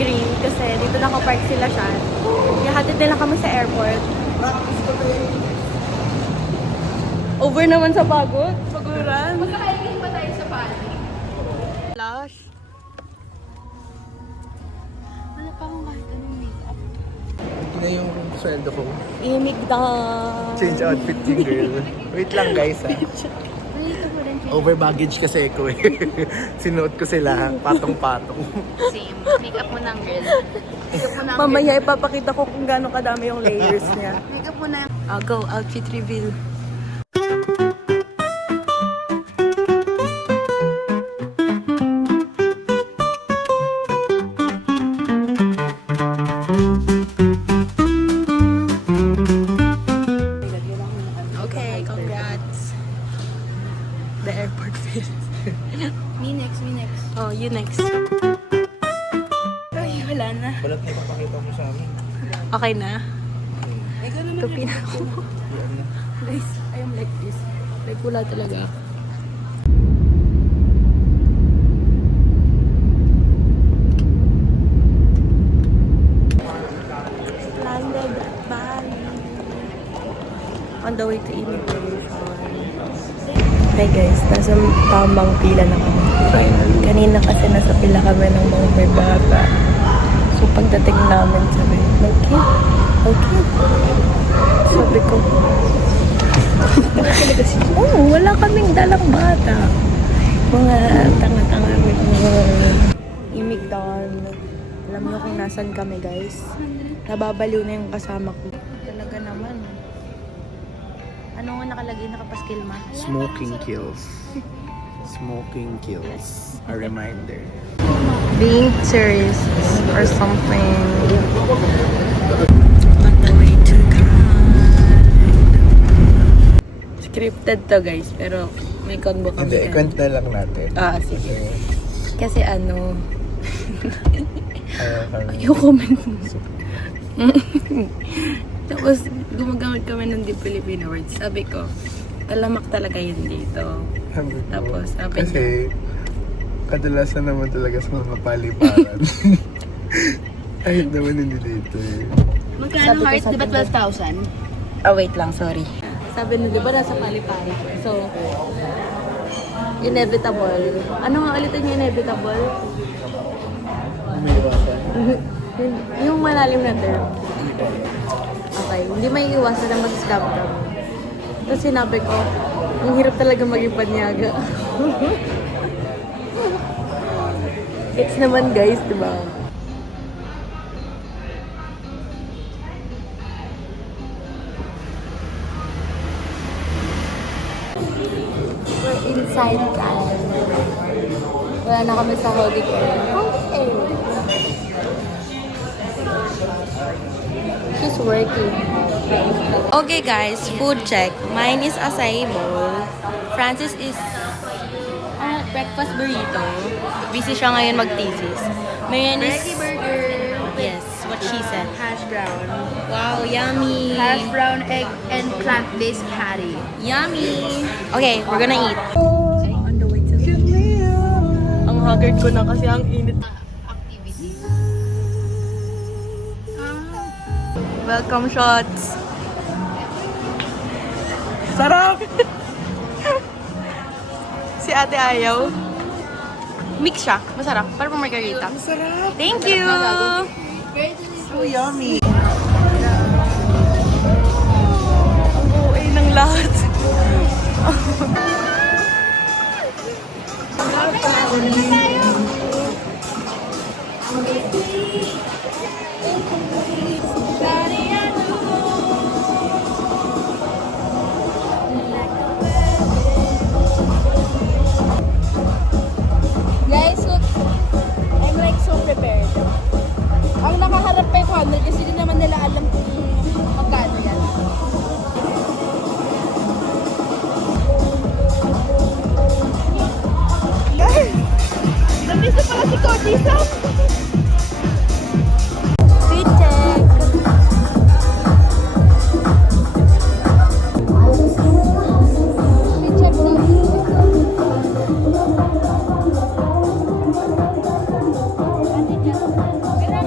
green kasi dito nakapark sila siya. Ihatid nila kami sa airport. Over naman sa pagod. Paguran. Magkakaigin ba tayo sa pali? Flash. Wala pa akong kahit anong makeup. Hindi na yung sweldo ko. Imigdan. Change outfit yung girl. Wait lang guys ha. Nalito ko rin siya. Over baggage kasi ako eh. Sinuot ko sila, patong-patong. Same. Makeup mo ng girl. Makeup mo ng Mamaya ipapakita ko kung gaano kadami yung layers niya. Makeup mo na. I'll go. Outfit reveal. Okay, congrats. The airport failed. Me next, me next. Oh, you next. Ay, wala na. Walang ipapakita mo sa amin. Okay na? Ikaw naman. Tupi na ako. Guys, I am like this. Like wala talaga. Landed at Bali. On the way to immigration. Hi guys, nasa tamang pila na kami. Kanina kasi nasa pila kami ng mga may bata. So pagdating namin sabi, okay, okay. Sabi ko, wala kaming dalang bata. Mga tanga-tanga mga imigdan. Alam niyo kung nasan kami guys. Nababaliw na yung kasama ko. Talaga naman. Ano nga nakalagay nakapaskil ma? Smoking kills. Smoking kills. A reminder. Being serious or something. On the way to God. Scripted to guys, pero may convo kami. Hindi, kwento na lang natin. Sige. Kasi ano, Ayaw kami. yung comment mo. Tapos, gumagamit kami ng di Filipino words. Sabi ko, talamak talaga yun dito. Sabi ko, Tapos, sabi kasi, kadalasan naman talaga sa mga paliparan. Kahit naman hindi dito eh. Magkano Sabi ko heart? sa Di ba tagal. 12,000? Wait lang, sorry. Sabi nyo, di ba nasa pali-pali? So, inevitable. Ano nga ulit yung inevitable? May iwasan. Yung malalim na term. Okay, hindi may iwasan na mag-scam ka. Tapos sinabi ko, ang hirap talaga maging panyaga. It's naman guys, di ba? We're inside guys. Wala na kami sa holding area. Okay. She's working. Okay guys, food check. Mine is acai bowl. Francis is breakfast burrito. Busy siya ngayon mag-thesis. Mayan is... Reggie burger. Yes, what she said. Hash brown. Wow, yummy. Hash brown, egg, and plant-based patty. Yummy. Okay, we're gonna eat. On the way to ang haggard ko na kasi ang init. Activity. Welcome shots. Sarap! Si ate ayaw. Mix siya. Masarap. Para pang margarita. Masarap! Thank you! So yummy! Ang buhay ng lahat. Guys, look. I'm like so prepared. Ang nakaharap 500 kasi hindi naman nila alam kung magkano yan. Nandito pala si Cody Sam. Sweet check. Sweet check please. Ate Jan.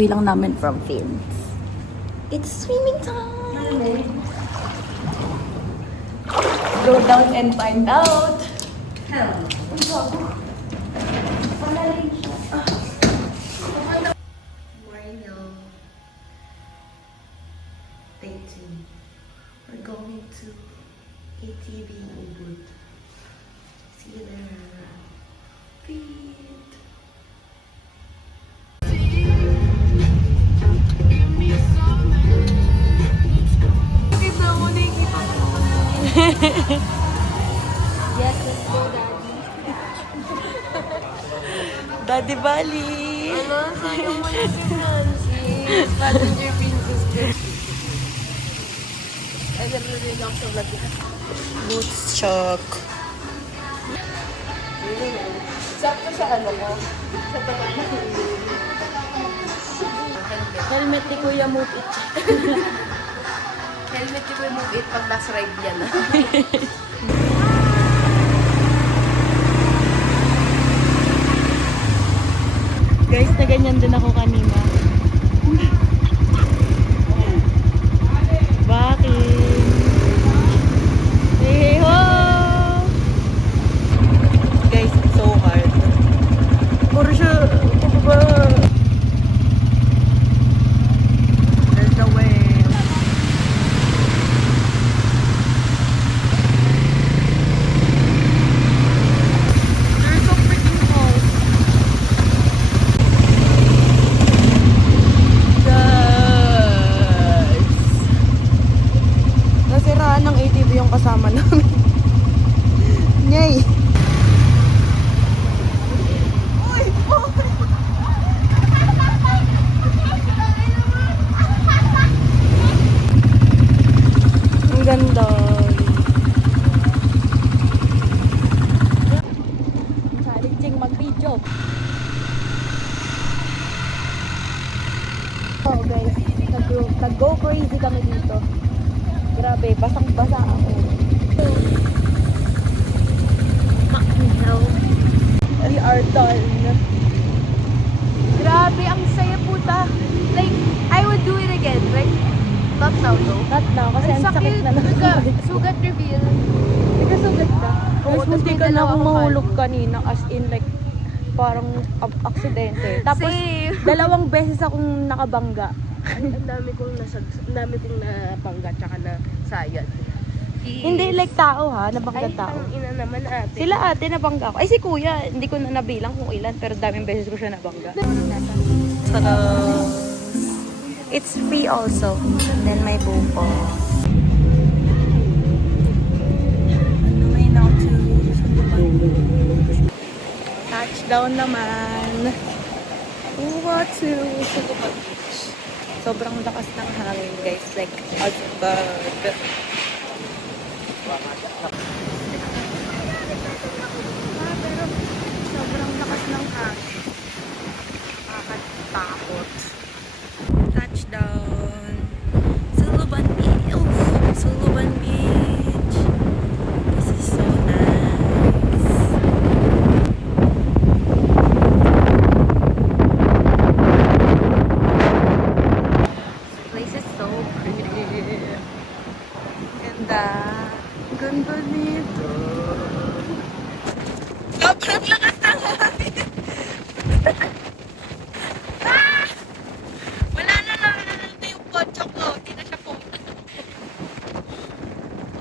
Kakauwi lang namin from Fins. It's swimming time! Go down and find out! Morning. Day 2. We're going to ATV Ubud. See you there. Feet. Yes, let's go, Daddy. Daddy Bali. Ano? Sayang mo na si Nancy. Passenger princess ko. Ay, siyempre rin ako sa vlog. Boots shock. Sakto sa ano mo? Sa tapat na helmet ni Kuya Move It. Helmet ni Kuya Move It pag last ride yan. Guys, na ganyan din ako kanina. Bakit? Hey ho! Guys, it's so hard. Puro siya, there's the way. They're so freaking cold. Guys, nasiraan ng ATV yung kasama namin. Nyay! Uy! Ang ganda. Challenging mag-video. Oh guys, nag-go crazy kami dito. Grabe, basang-basa ako. We are done. Grabe, ang saya puta. Like, I would do it again. Like, not now though. Not now, kasi ang sakit na lang. Sugat reveal. Nagkasugat na. Guys, munti ka na akong mahulog kanina, as in like, parang aksidente. Tapos, Same. dalawang beses akong nakabangga. Ang dami kong napangga tsaka na sayad. Hindi like tao ha, nabangga Ay, tao. ang ina naman ate. Sila ate nabangga ako. Ay si kuya, hindi ko na nabilang kung ilan, pero daming beses ko siya nabangga. So, it's free also. And then may buko. Touchdown naman. Uwa to Suguban Beach. Sobrang lakas ng hangin guys. Like, azbag. Pero sobrang lakas ng hangin. Nakakatakot. Touchdown. Suluban Beach. Suluban Beach. This is so nice. This place is so pretty. Ganda. Ganda nito. Sobrang lakas ng hangin. Ah! Wala na yung kotse ko. Hindi na siya pumunta.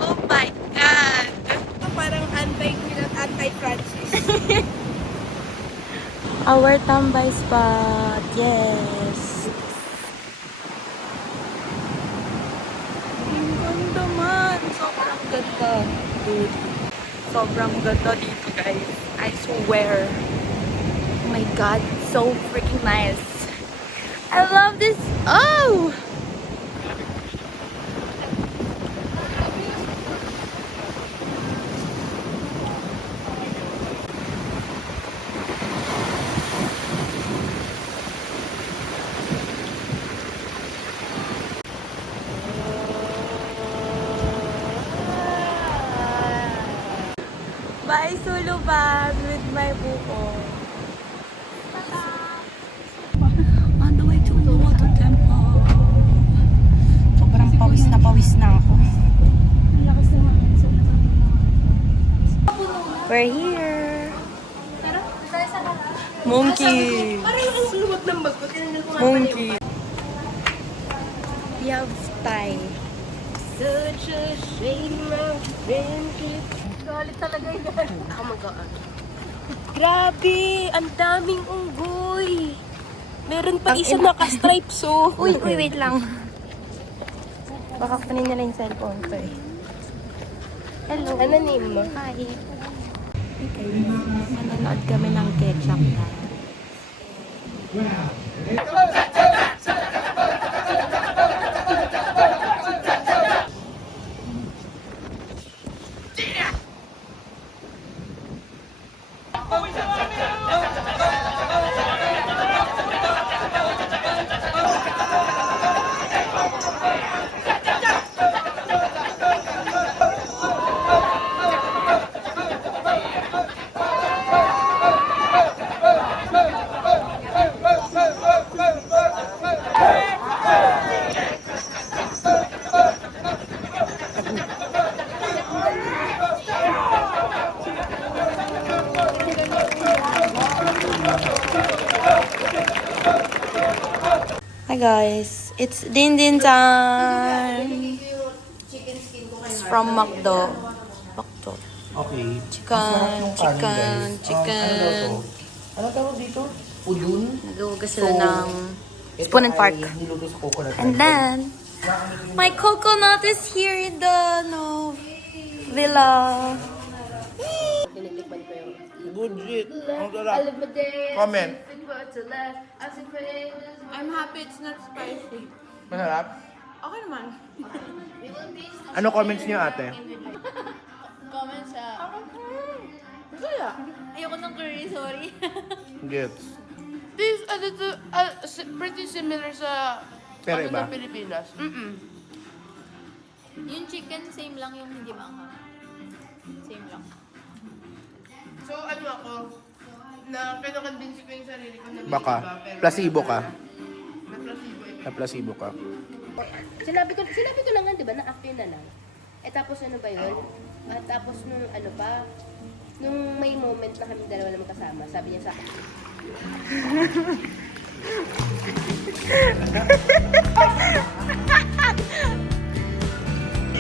Oh my God. Parang anti-Queen at anti-Francis. Our tambay spot. Yes. Ang ganda man. Sobrang ganda. Dude. Sobrang ganda dito guys. I swear. Oh my God. So freaking nice. I love this. Oh! Bye, Suluban with my buko. On the way to Pawis na ako. Ang lakas naman. We're here. Pero, sa ka. Monkey. Parang ang lumot ng bag ko. Tinanong ko nga Monkey. We have Thai. Such a shame of friendship. Galit talaga yun. Oh my God. Grabe! Ang daming unggoy! Meron pa isa naka-stripes, oh. Uy, wait lang. Baka kunin nila yung cellphone ko eh. Hello. Ano name mo? Hi. Manonood kami ng ketchup na. Hi guys, it's Din Din time. It's from McDo. McDo. Okay. Chicken. Ano tawag dito? Udun? Nagawagas sila ng spoon and fork. Niluto sa coconut. And then, my coconut is here in the villa. Tinitikman ko yung Good shit. Ang sarap. Comment. I'm happy it's not spicy. Masarap? Okay naman. Ano comments niyo, ate? Comment sa... Masaya. Ayoko ng curry, sorry. Gets. This pretty similar sa Pero ano iba? ng Pilipinas. Yung chicken, same lang yung hindi maanghang. Same lang. So ano ako, na kinakonvince ko yung sarili ko na may Baka. iba, pero Placebo ka. na placebo eh. Na-placebo ka. Sinabi ko lang nga, di ba, na after na lang. Eh tapos ano ba yun? At tapos nung ano pa, nung may moment na kami dalawa naman kasama, sabi niya sa akin,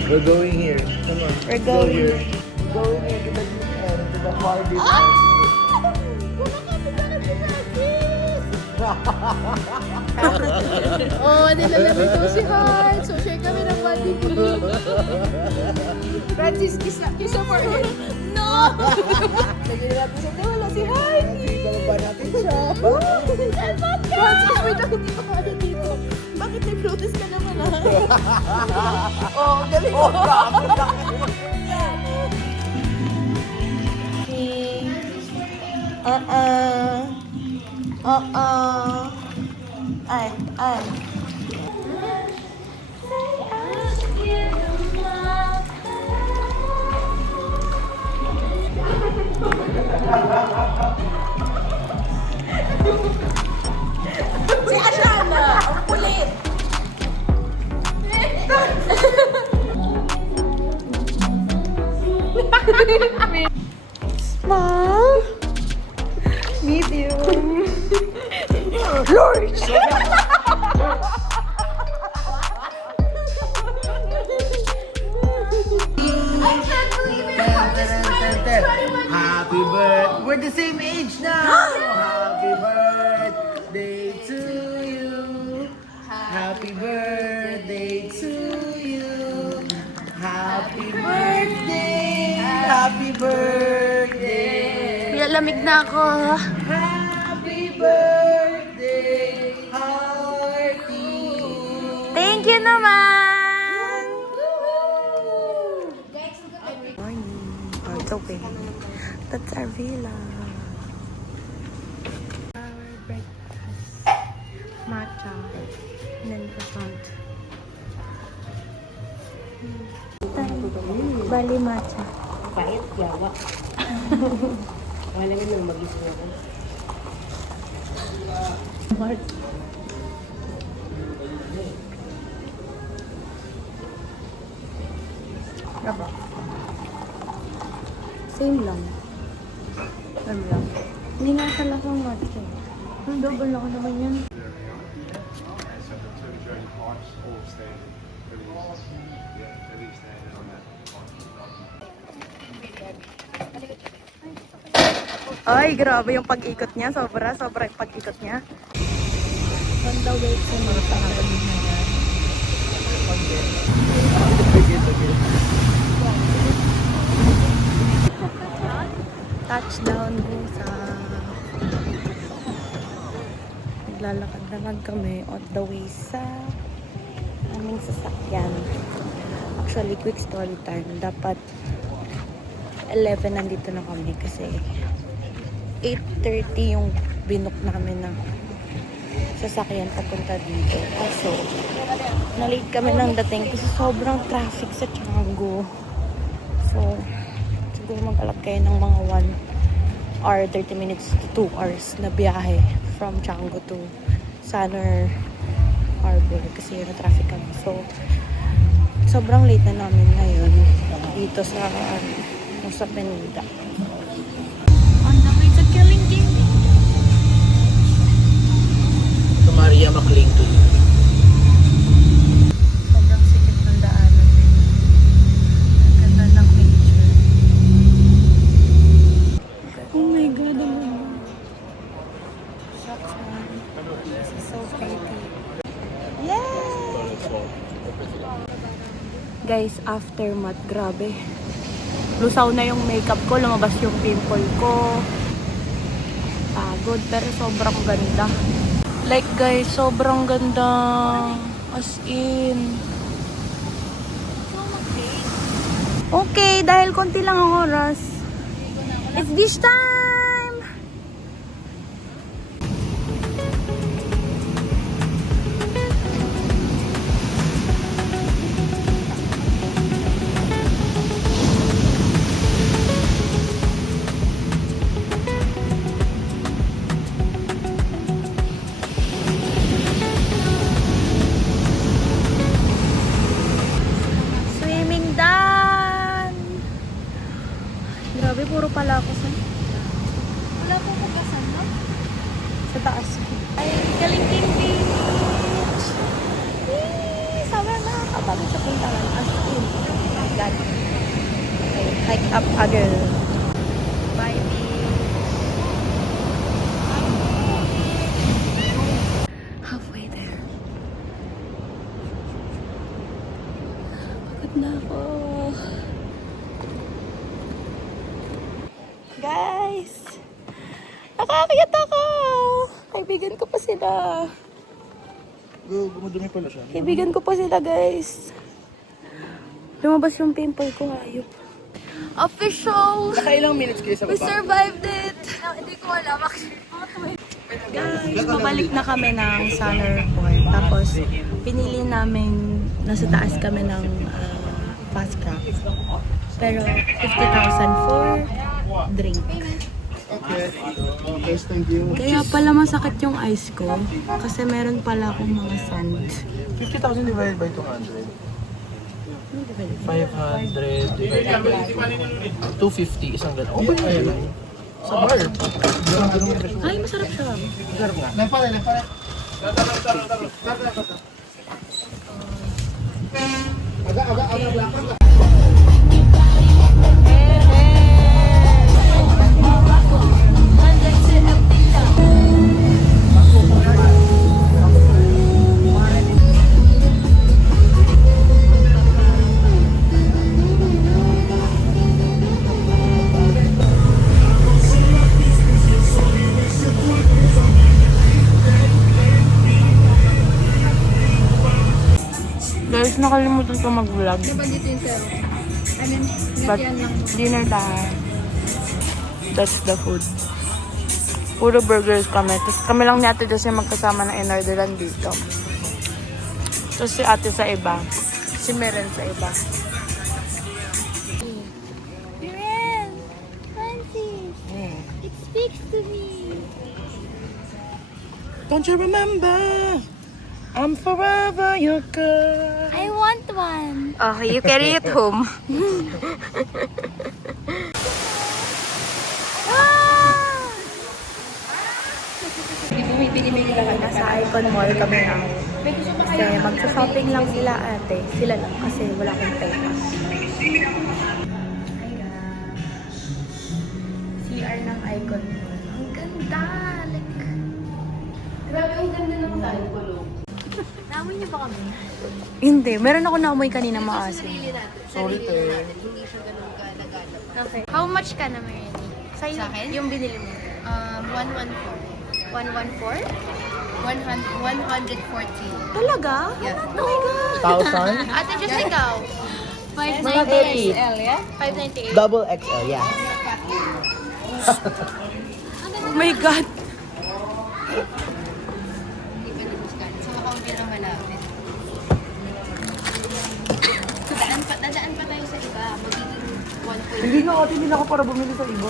We're going here. Come on. We're going here. Going here to the end, to the party. oh, nilalamig daw si Han. So, share kami ng body group. Francis, kiss her forehead. No! Lagyan natin sa wala si Heidi. Bababa natin siya. Francis, wait lang, hindi pa kaya dito. Bakit may floaties ka naman, ha? Oh, galing ko. Ay. Si Ashana, ang kulit. Small. Medium. Large. Happy birthday. We're the same age now. Happy birthday to you. Happy birthday to you. Happy birthday. Happy birthday. Nilalamig na ako. Happy birthday, Hearty. Thank you naman. Morning. Oh, it's okay. That's our villa. Our breakfast. Matcha. And then croissant. Bali matcha. Pahit, yawa. Wala nga nang mag-isip ako. Aba. Same lang. Same lang. Hindi na sa lasang matcha. Ang double ako naman yan. Ay, grabe yung pag-ikot niya. Sobra yung pag-ikot niya. On the way sa mga pangalan na yan. Touchdown Busa. Naglalakad-lakad kami on the way sa aming sasakyan. Actually, quick story time. Dapat 11 nandito na kami kasi 8:30 yung binook namin ng sasakyan papunta dito. Kaso, na-late kami ng dating kasi sobrang traffic sa Canggu. So, siguro mag-alap kayo ng mga 1 hour, 30 minutes to 2 hours na biyahe from Canggu to Sanur Harbor kasi na-traffic kami. So, sobrang late na namin ngayon dito sa Penida. On the way to Kalingging. Ito Maria McLean to you. Sobrang sikip ng daanan. Ang ganda ng picture. Oh my God, ang ganda. Shucks, man. This is so pretty. Yay! Guys, aftermath, grabe. Lusaw na yung makeup ko, lumabas yung pimple ko. Pagod, pero sobrang ganda. Like guys, sobrang ganda. As in. Okay, dahil konti lang ang oras. It's dish time! Swimming done! Grabe, puro pala ako sa... Wala pong magasan, no? Sa taas. Ay, Kalingging Beach! Yee! Sobrang nakakapagod sa puntahan. As in. God. Okay, hike up again. Bye, beach. Halfway there. Pagod na ako. Guys! Nakakayat ako! Kaibigan ko pa sila. Gumadumi pala siya. Kaibigan ko pa sila, guys. Lumabas yung pimple ko, hayop. Official! Nakailang minutes kayo sa We baba? survived it! Hindi ko alam, Guys, pabalik na kami ng Sanur Port. Tapos, pinili namin, nasa taas kami ng fast craft. Pero, 50,000 for drink. Okay. Guys, thank you. Kaya pala masakit yung eyes ko. Kasi meron pala akong mga sand. 50,000 divided by 200. 500 divided by 250, isang gano'n. Oh, ba't kaya lang? Sa bar. Ay, masarap siya. Sarap nga. Nagpala. Guys, nakalimutan ko mag-vlog. Diba dito yung sir? I mean, But nagyan lang. dinner tayo. That's the food. Puro burgers kami. Tapos kami lang ni Ate Jose magkasama na in-orderan dito. Tapos si Ate sa iba. Si Meren sa iba. Maren! Francis! It speaks to me! Don't you remember? I'm forever your girl. I want one! Okay, you carry it home. Bumibili-bili lang kami. Nasa Icon Mall kami na. Kasi magsa-shopping lang sila ate. Sila lang kasi wala akong pera. CR ng Icon Mall. Ang ganda! Like, Grabe, ang ganda ng tayo ko, Lo. naamoy niyo ba kami? Hindi. Meron ako naamoy kanina maasim. Sarili natin. Sorry, Sarili te. natin. Hindi siya ganun ka-laganap. Okay. How much ka na, Mary? Sa akin? Yung binili mo. 114. 114? 140. Talaga? Yeah. Oh my God! 1,000? Ate, just ikaw. 590. XL, yeah? 598. Double XL, yeah. Oh my God! Hindi ka nabusgan. So, makaunti lang malapit. Dadaan pa tayo sa iba. Magiging 1.5. Hindi nga ate, hindi na ako para bumili sa iba.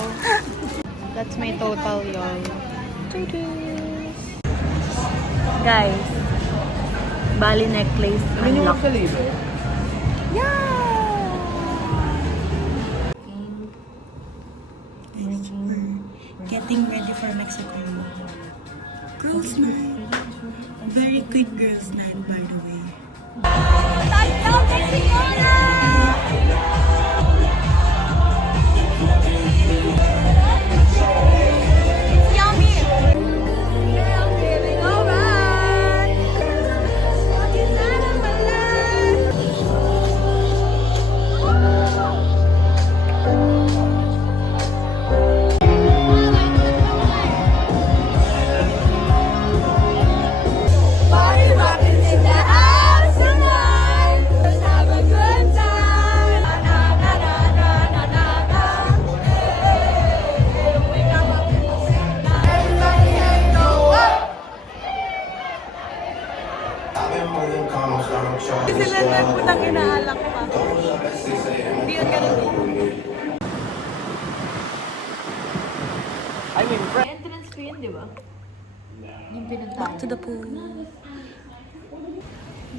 That's my total, y'all. Guys, Bali necklace unlocked. sa libre? Yeah! Guys, we're getting ready for Mexico. Girls night. Very quick girls night, by the way. It's yummy! I'm feeling alright. Walking out of my life. Party rockers in the house tonight. Let's have a good time. Na na na na na na na. Hey, we got rockin' the same night. Everybody ain't no up. Sila na putang inaalak pa. Hindi yun ganun. Entrance ko yun, di ba? Yung pinuntahan. Back to the pool.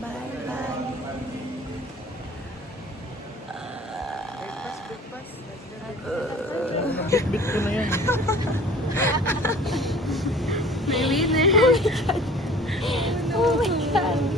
Bye, bye. Bit ko na yan. May winner. Oh my God. Oh my God.